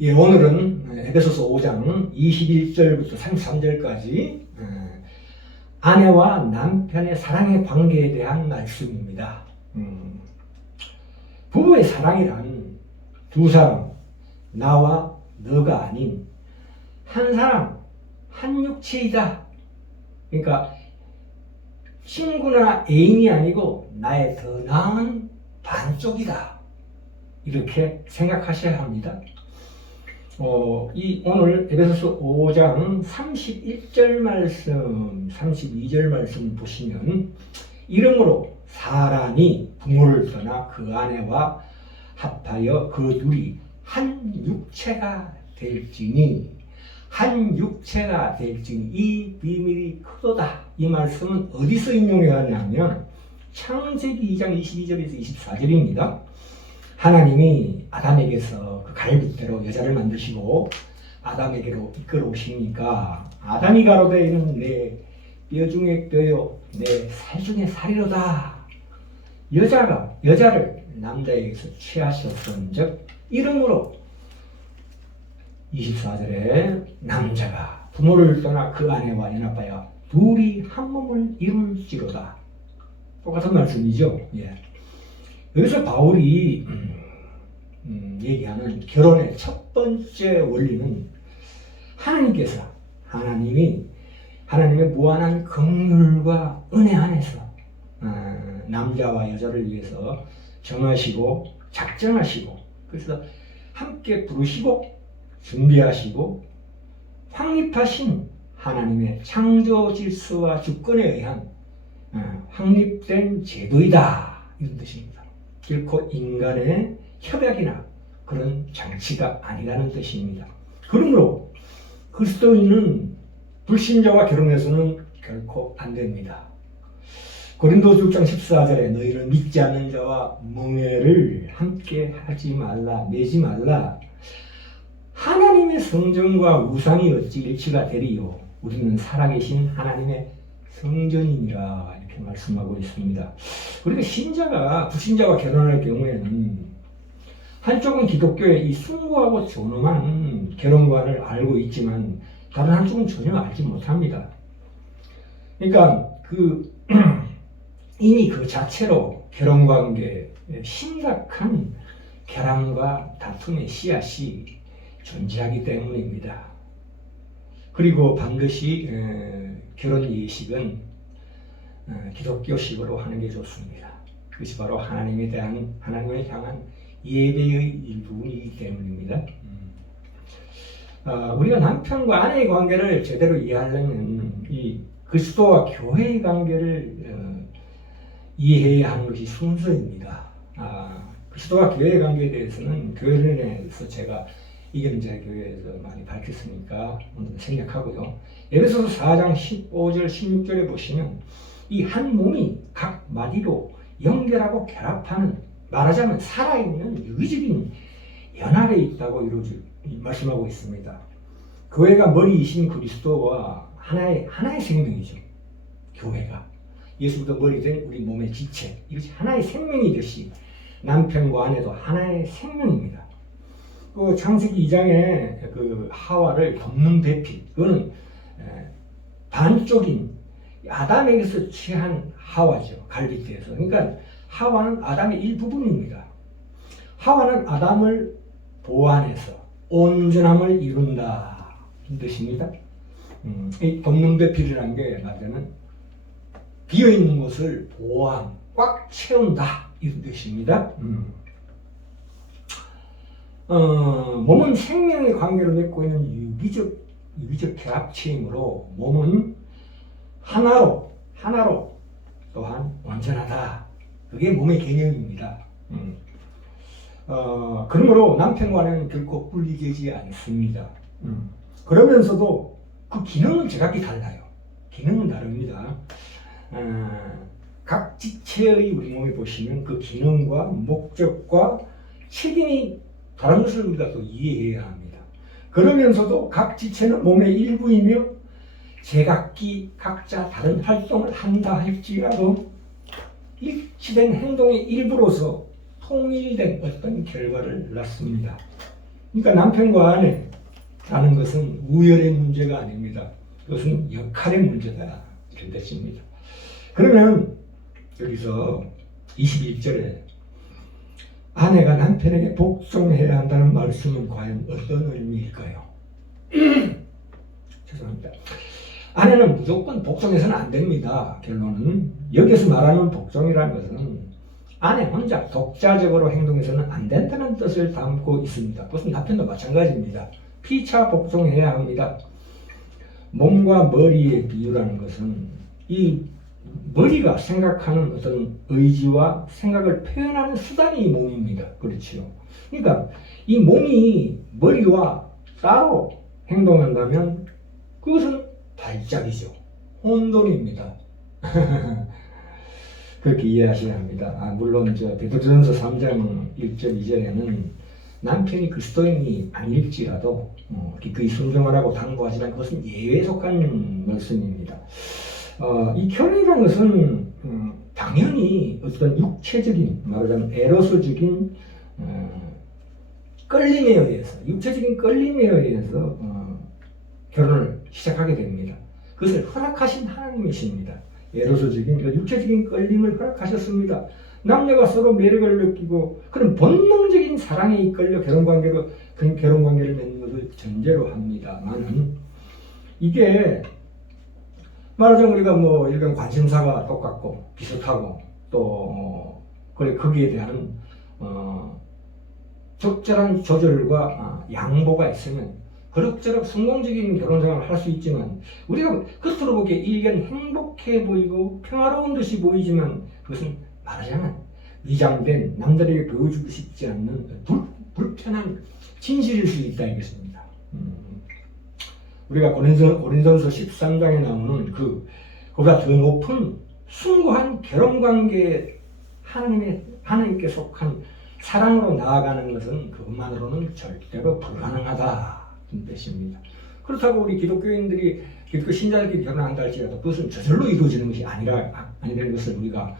예, 오늘은 에베소서 5장 21절부터 33절까지 아내와 남편의 사랑의 관계에 대한 말씀입니다. 부부의 사랑이란 두 사람, 나와 너가 아닌 한 사람, 한 육체이다. 그러니까 친구나 애인이 아니고 나의 더 나은 반쪽이다. 이렇게 생각하셔야 합니다. 오늘 에베소서 5장 31절 말씀, 32절 말씀 보시면 이러므로 사람이 부모를 떠나 그 아내와 합하여 그 둘이 한 육체가 될지니 이 비밀이 크도다. 이 말씀은 어디서 인용해야 하냐면 창세기 2장 22절에서 24절입니다. 하나님이 아담에게서 그 갈빗대로 여자를 만드시고 아담에게로 이끌어 오시니까 아담이 가로되 이는 내 뼈 중에 뼈요 내 살 중에 살이로다. 여자를 남자에게서 취하셨은즉 이러므로 24절에 남자가 부모를 떠나 그 아내와 연합하여 둘이 한 몸을 이룰지로다. 똑같은 말씀이죠. 예. 여기서 바울이 얘기하는 결혼의 첫 번째 원리는 하나님의 무한한 긍휼과 은혜 안에서 남자와 여자를 위해서 정하시고 작정하시고 그래서 함께 부르시고 준비하시고 확립하신 하나님의 창조 질서와 주권에 의한 확립된 제도이다. 이런 뜻입니다. 결코 인간의 협약이나 그런 장치가 아니라는 뜻입니다. 그러므로 그리스도인은 불신자와 결혼해서는 결코 안 됩니다. 고린도서 6장 14절에 너희는 믿지 않는 자와盟회를 함께 하지 말라, 맺지 말라. 하나님의 성전과 우상이 어찌 일치가 되리요. 우리는 살아계신 하나님의 성전이니라. 이렇게 말씀하고 있습니다. 우리가 신자가 불신자와 결혼할 경우에는 한쪽은 기독교의 이 숭고하고 존엄한 결혼관을 알고 있지만 다른 한쪽은 전혀 알지 못합니다. 그러니까 이미 그 자체로 결혼관계에 심각한 결함과 다툼의 씨앗이 존재하기 때문입니다. 그리고 반드시 결혼 예식은 기독교식으로 하는 게 좋습니다. 그것이 바로 하나님을 향한 예배의 일부이기 때문입니다. 우리가 남편과 아내의 관계를 제대로 이해하려면 이 그리스도와 교회의 관계를 이해해야 하는 것이 순서입니다. 그리스도와 교회의 관계에 대해서는 교회론에서 제가 이경재 교회에서 많이 밝혔으니까 생략하고요. 에베소서 4장 15절 16절에 보시면 이 한 몸이 각 마디로 연결하고 결합하는, 말하자면 살아있는 유기적인 연합에 있다고 말씀하고 있습니다. 교회가 머리이신 그리스도와 하나의 생명이죠. 교회가 예수보다 머리 된 우리 몸의 지체, 이것이 하나의 생명이듯이 남편과 아내도 하나의 생명입니다. 그 창세기 2장에 그 하와를 덮는 배필, 그거는 반쪽인 아담에게서 취한 하와죠. 갈빗대에서. 그러니까 하와는 아담의 일부분입니다. 하와는 아담을 보완해서 온전함을 이룬다. 이 뜻입니다. 이 덮는 배필이라는 게 말하자면 비어있는 것을 보완, 꽉 채운다. 이런 뜻입니다. 몸은 생명의 관계를 맺고 있는 유기적 결합체이므로 몸은 하나로 또한 온전하다. 그게 몸의 개념입니다. 그러므로 남편과는 결코 분리되지 않습니다. 그러면서도 그 기능은 제각기 달라요. 기능은 다릅니다. 각 지체의 우리 몸에 보시면 그 기능과 목적과 책임이 다른 것을 우리가 또 이해해야 합니다. 그러면서도 각 지체는 몸의 일부이며 제각기 각자 다른 활동을 한다 할지라도 일치된 행동의 일부로서 통일된 어떤 결과를 낳습니다. 그러니까 남편과 아내라는 것은 우열의 문제가 아닙니다. 그것은 역할의 문제다. 이렇게 됐습니다. 그러면 여기서 21절에 아내가 남편에게 복종해야 한다는 말씀은 과연 어떤 의미일까요? 죄송합니다. 아내는 무조건 복종해서는 안 됩니다. 결론은 여기서 말하는 복종이라는 것은 아내 혼자 독자적으로 행동해서는 안 된다는 뜻을 담고 있습니다. 그것은 남편도 마찬가지입니다. 피차 복종해야 합니다. 몸과 머리의 비유라는 것은 이 머리가 생각하는 어떤 의지와 생각을 표현하는 수단이 몸입니다. 그렇죠. 그러니까 이 몸이 머리와 따로 행동한다면 그것은 발작이죠. 혼돈입니다. 그렇게 이해하셔야 합니다. 물론 베드로전서 3장 1절 2절에는 남편이 그리스도인이 아닐지라도 기꺼이 순종하라고 당부하지만 그것은 예외에 속한 말씀입니다. 이 결혼이라는 것은 당연히 어떤 육체적인 말하자면 에로스적인 끌림에 의해서 육체적인 끌림에 의해서 결혼을 시작하게 됩니다. 그것을 허락하신 하나님이십니다. 에로스적인 육체적인 끌림을 허락하셨습니다. 남녀가 서로 매력을 느끼고 그런 본능적인 사랑에 이끌려 결혼관계를 맺는 것을 전제로 합니다만은 이게 말하자면 우리가 일반 관심사가 똑같고 비슷하고 또 거기에 대한 적절한 조절과 양보가 있으면 그럭저럭 성공적인 결혼생활을 할 수 있지만 우리가 겉으로 보기에 일견 행복해 보이고 평화로운 듯이 보이지만 그것은 말하자면 위장된 남들에게 보여주고 싶지 않는 불편한 진실일 수 있다 이것입니다. 우리가 고린도전서 13장에 나오는 그보다 더 높은 숭고한 결혼관계에 하나님께 속한 사랑으로 나아가는 것은 그것만으로는 절대로 불가능하다 이 뜻입니다. 그렇다고 우리 기독교인들이 기독교 신자들끼리 결혼한다 할지라도 그것은 저절로 이루어지는 것이 아니라는 것을 우리가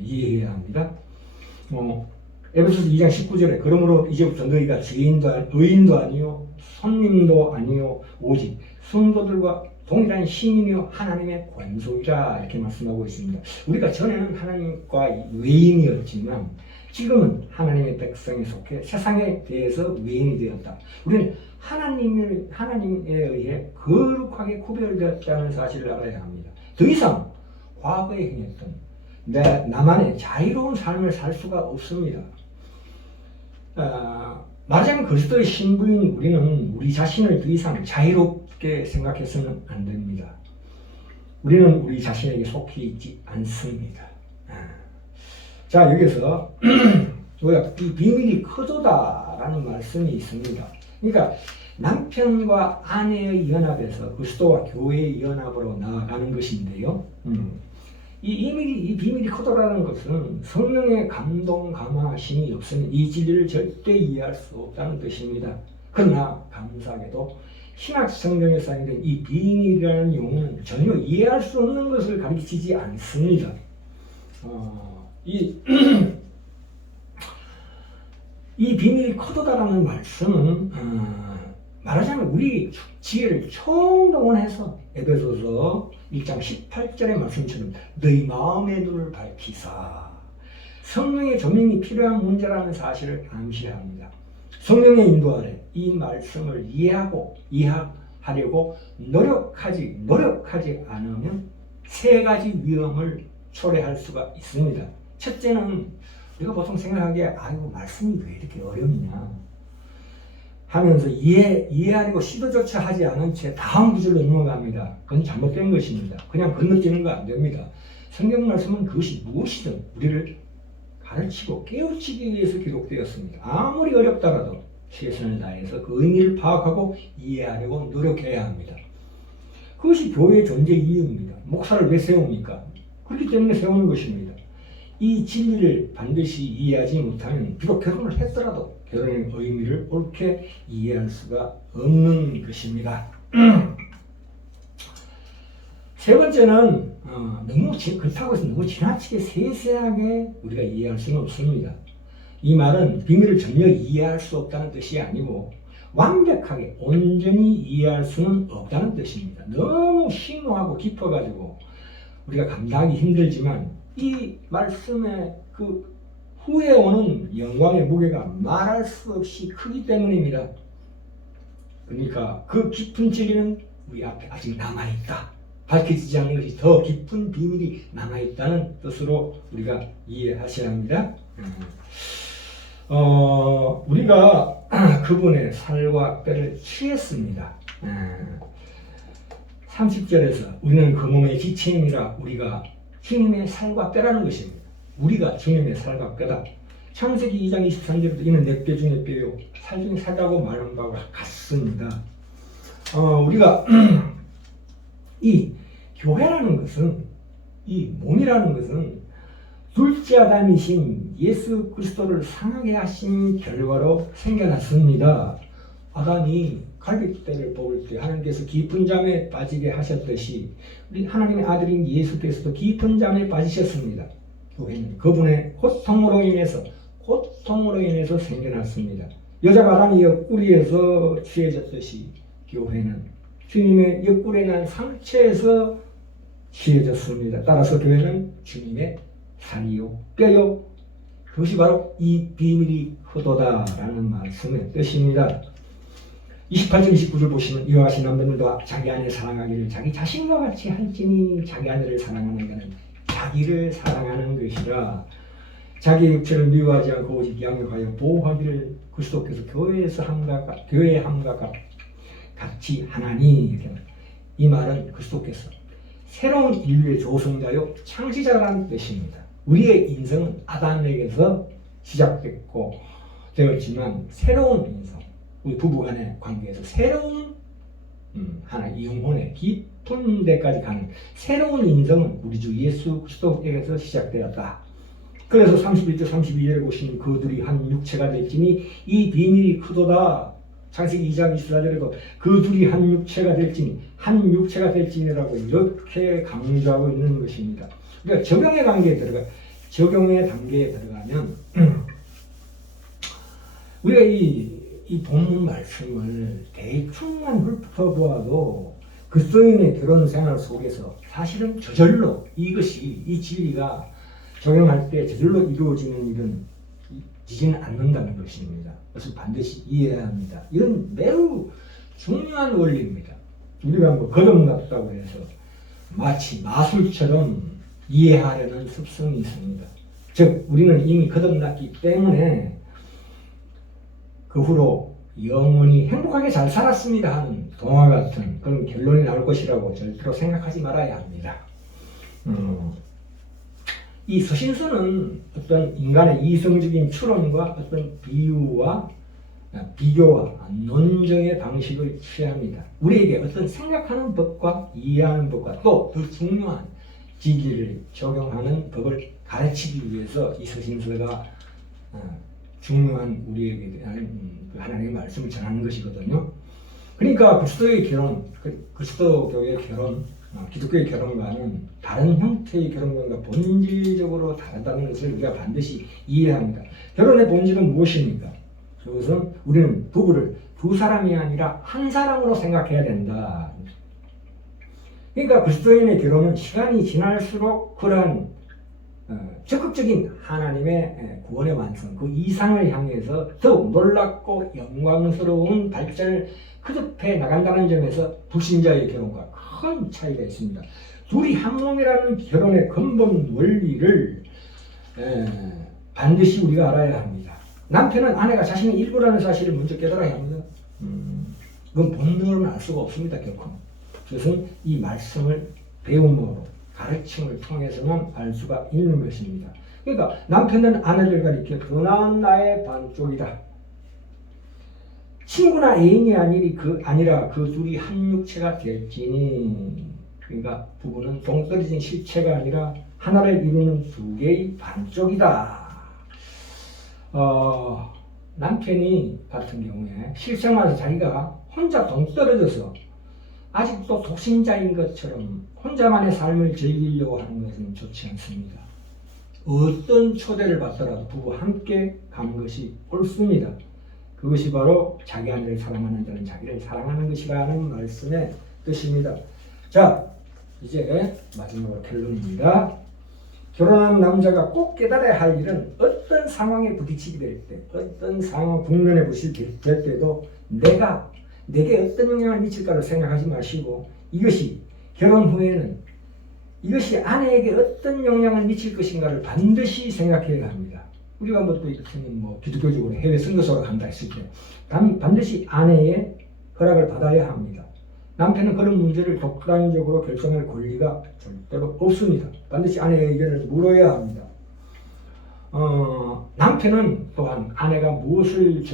이해해야 합니다. 에베소서 2장 19절에 그러므로 이제부터 너희가 의인도 아니요 손님도 아니요 오직 성도들과 동일한 시민이요 하나님의 권속이라 이렇게 말씀하고 있습니다. 우리가 전에는 하나님과 외인이었지만 지금은 하나님의 백성에 속해 세상에 대해서 외인이 되었다. 우리는 하나님에 의해 거룩하게 구별되었다는 사실을 알아야 합니다. 더 이상 과거에 행했던 나만의 자유로운 삶을 살 수가 없습니다. 말하자면 그리스도의 신부인 우리는 우리 자신을 더 이상 자유롭게 생각해서는 안 됩니다. 우리는 우리 자신에게 속해 있지 않습니다. 자, 여기서 이 비밀이 크도다라는 말씀이 있습니다. 그러니까 남편과 아내의 연합에서 그리스도와 교회의 연합으로 나아가는 것인데요. 이 비밀이 크도라는 것은 성령의 감동, 감화심이 없으면 이 진리를 절대 이해할 수 없다는 뜻입니다. 그러나 감사하게도 신약 성경에 사용된 이 비밀이라는 용어는 전혀 이해할 수 없는 것을 가리키지 않습니다. 이 비밀이 크도다라는 말씀은 말하자면 우리 지혜를 총동원해서 에베소서 1장 18절의 말씀처럼 너희 마음의 눈을 밝히사 성령의 조명이 필요한 문제라는 사실을 암시합니다. 성령의 인도 아래 이 말씀을 이해하려고 노력하지 않으면 세 가지 위험을 초래할 수가 있습니다. 첫째는 우리가 보통 생각하기에 말씀이 왜 이렇게 어렵냐 하면서 이해하려고 시도조차 하지 않은 채 다음 구절로 넘어갑니다. 그건 잘못된 것입니다. 그냥 건너뛰는 거 안 됩니다. 성경 말씀은 그것이 무엇이든 우리를 가르치고 깨우치기 위해서 기록되었습니다. 아무리 어렵더라도 최선을 다해서 그 의미를 파악하고 이해하려고 노력해야 합니다. 그것이 교회의 존재 이유입니다. 목사를 왜 세웁니까? 그렇기 때문에 세우는 것입니다. 이 진리를 반드시 이해하지 못하면 비록 결혼을 했더라도 결혼의 의미를 옳게 이해할 수가 없는 것입니다. 세 번째는 그렇다고 해서 너무 지나치게 세세하게 우리가 이해할 수는 없습니다. 이 말은 비밀을 전혀 이해할 수 없다는 뜻이 아니고 완벽하게 온전히 이해할 수는 없다는 뜻입니다. 너무 심오하고 깊어가지고 우리가 감당하기 힘들지만 이 말씀의 그 후에 오는 영광의 무게가 말할 수 없이 크기 때문입니다. 그러니까 그 깊은 진리는 우리 앞에 아직 남아있다. 밝혀지지 않는 것이 더 깊은 비밀이 남아있다는 뜻으로 우리가 이해하셔야 합니다. 우리가 그분의 살과 뼈를 취했습니다. 30절에서 우리는 그 몸의 지체임이라 우리가 주님의 살과 뼈라는 것입니다. 우리가 주님의 살과 뼈다. 창세기 2장 23절에도 이는 내 뼈 중에 뼈요 살 중에 살다고 말한 바와 같습니다. 우리가 이 교회라는 것은, 이 몸이라는 것은 둘째 아담이신 예수 그리스도를 상하게 하신 결과로 생겨났습니다. 아담이 갈빗대를 뽑을 때 하나님께서 깊은 잠에 빠지게 하셨듯이 우리 하나님의 아들인 예수께서도 깊은 잠에 빠지셨습니다. 교회는 그분의 고통으로 인해서 생겨났습니다. 여자가 아담이 옆구리에서 취해졌듯이 교회는 주님의 옆구리에 난 상처에서 취해졌습니다. 따라서 교회는 주님의 살이요 뼈요, 그것이 바로 이 비밀이 효도다라는 말씀의 뜻입니다. 28절 29절 보시면 이와 같이 남들도 자기 아내 사랑하기를 자기 자신과 같이 할지니 자기 아내를 사랑하는 자는 자기를 사랑하는 것이라. 자기 육체를 미워하지 않고 오직 양육하여 보호하기를 그리스도께서 교회의 함과 같이 하나니. 이 말은 그리스도께서 새로운 인류의 조성자요 창시자라는 뜻입니다. 우리의 인생은 아담에게서 시작됐고 되었지만 새로운 인생, 우리 부부간의 관계에서 새로운 하나의 영혼의 깊은 데까지 가는 새로운 인생은 우리 주 예수 그리스도에게서 시작되었다. 그래서 31절 32절에 보시면 그들이 한 육체가 될지니 이 비밀이 크도다. 창세기 2장 24절에도 그 둘이 한 육체가 될지니라고 이렇게 강조하고 있는 것입니다. 그러니까 적용의 단계에 들어가면 우리가 이 본문 말씀을 대충만 훑어보아도 그리스도인의 결혼 생활 속에서 사실은 저절로 이 진리가 적용할 때 저절로 이루어지는 일은 지지는 않는다는 것입니다. 그래서 반드시 이해해야 합니다. 이건 매우 중요한 원리입니다. 우리가 거듭났다고 해서 마치 마술처럼 이해하려는 습성이 있습니다. 즉 우리는 이미 거듭났기 때문에 그 후로 영원히 행복하게 잘 살았습니다 하는 동화 같은 그런 결론이 나올 것이라고 절대로 생각하지 말아야 합니다. 이 서신서는 어떤 인간의 이성적인 추론과 어떤 비유와 비교와 논증의 방식을 취합니다. 우리에게 어떤 생각하는 법과 이해하는 법과 또 더 중요한 진리를 적용하는 법을 가르치기 위해서 이 서신서가 중요한 우리에게 대한 하나님의 말씀을 전하는 것이거든요. 그러니까 그리스도의 결혼, 그리스도교의 결혼, 기독교의 결혼과는 다른 형태의 결혼관과 본질적으로 다르다는 것을 우리가 반드시 이해합니다. 결혼의 본질은 무엇입니까? 그것은 우리는 부부를 두 사람이 아니라 한 사람으로 생각해야 된다. 그러니까 그리스도인의 결혼은 시간이 지날수록 그러한 적극적인 하나님의 구원의 완성, 그 이상을 향해서 더욱 놀랍고 영광스러운 발전을 거듭해 나간다는 점에서 불신자의 결혼과 큰 차이가 있습니다. 둘이 한 몸이라는 결혼의 근본 원리를 반드시 우리가 알아야 합니다. 남편은 아내가 자신의 일부라는 사실을 먼저 깨달아야 합니다. 그건 본능으로는 알 수가 없습니다, 결코. 그것은 이 말씀을 배움으로 가르침을 통해서만 알 수가 있는 것입니다. 그러니까 남편은 아내를 가리켜 더 나은 나의 반쪽이다. 친구나 애인이 아니라 그 둘이 한 육체가 될지니. 그러니까 부부는 동떨어진 실체가 아니라 하나를 이루는 두 개의 반쪽이다. 남편이 같은 경우에 실생활에서 자기가 혼자 동떨어져서 아직도 독신자인 것처럼 혼자만의 삶을 즐기려고 하는 것은 좋지 않습니다. 어떤 초대를 받더라도 부부 함께 가는 것이 옳습니다. 그것이 바로 자기 아내를 사랑하는 자는 자기를 사랑하는 것이라는 말씀의 뜻입니다. 자, 이제 마지막으로 결론입니다. 결혼한 남자가 꼭 깨달아야 할 일은 어떤 상황에 부딪히게 될 때, 어떤 상황 국면에 부딪힐 때도 내게 어떤 영향을 미칠까를 생각하지 마시고, 이것이 결혼 후에는 이것이 아내에게 어떤 영향을 미칠 것인가를 반드시 생각해야 합니다. 우리가 뭐 기독교적으로 해외 선교소로 간다 했을 때 반드시 아내의 허락을 받아야 합니다. 남편은 그런 문제를 독단적으로 결정할 권리가 절대로 없습니다. 반드시 아내의 의견을 물어야 합니다. 남편은 또한 아내가 무엇을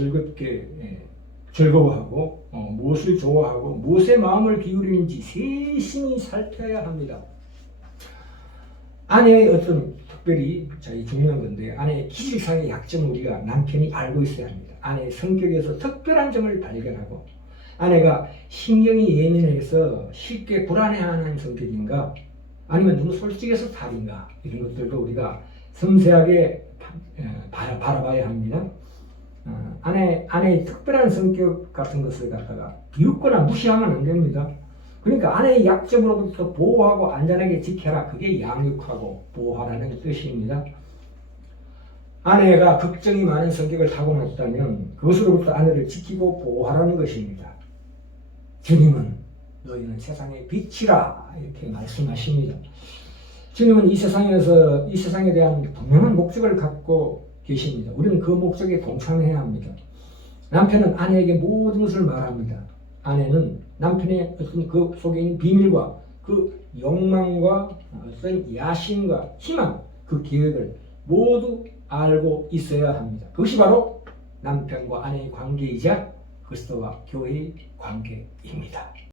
즐거워하고 무엇을 좋아하고 무엇에 마음을 기울이는지 세심히 살펴야 합니다. 아내의 특별히 중요한 건데, 아내의 기질상의 약점을 우리가 남편이 알고 있어야 합니다. 아내의 성격에서 특별한 점을 발견하고, 아내가 신경이 예민해서 쉽게 불안해하는 성격인가, 아니면 너무 솔직해서 탈인가, 이런 것들도 우리가 섬세하게 바라봐야 합니다. 아내의 특별한 성격 같은 것을 갖다가 비웃거나 무시하면 안 됩니다. 그러니까 아내의 약점으로부터 보호하고 안전하게 지켜라. 그게 양육하고 보호하라는 뜻입니다. 아내가 걱정이 많은 성격을 타고났다면 그것으로부터 아내를 지키고 보호하라는 것입니다. 주님은 너희는 세상의 빛이라 이렇게 말씀하십니다. 주님은 이 세상에 대한 분명한 목적을 갖고 계십니다. 우리는 그 목적에 동참해야 합니다. 남편은 아내에게 모든 것을 말합니다. 아내는 남편의 그 속에 있는 비밀과 그 욕망과 어떤 야심과 희망, 그 계획을 모두 알고 있어야 합니다. 그것이 바로 남편과 아내의 관계이자 그리스도와 교회의 관계입니다.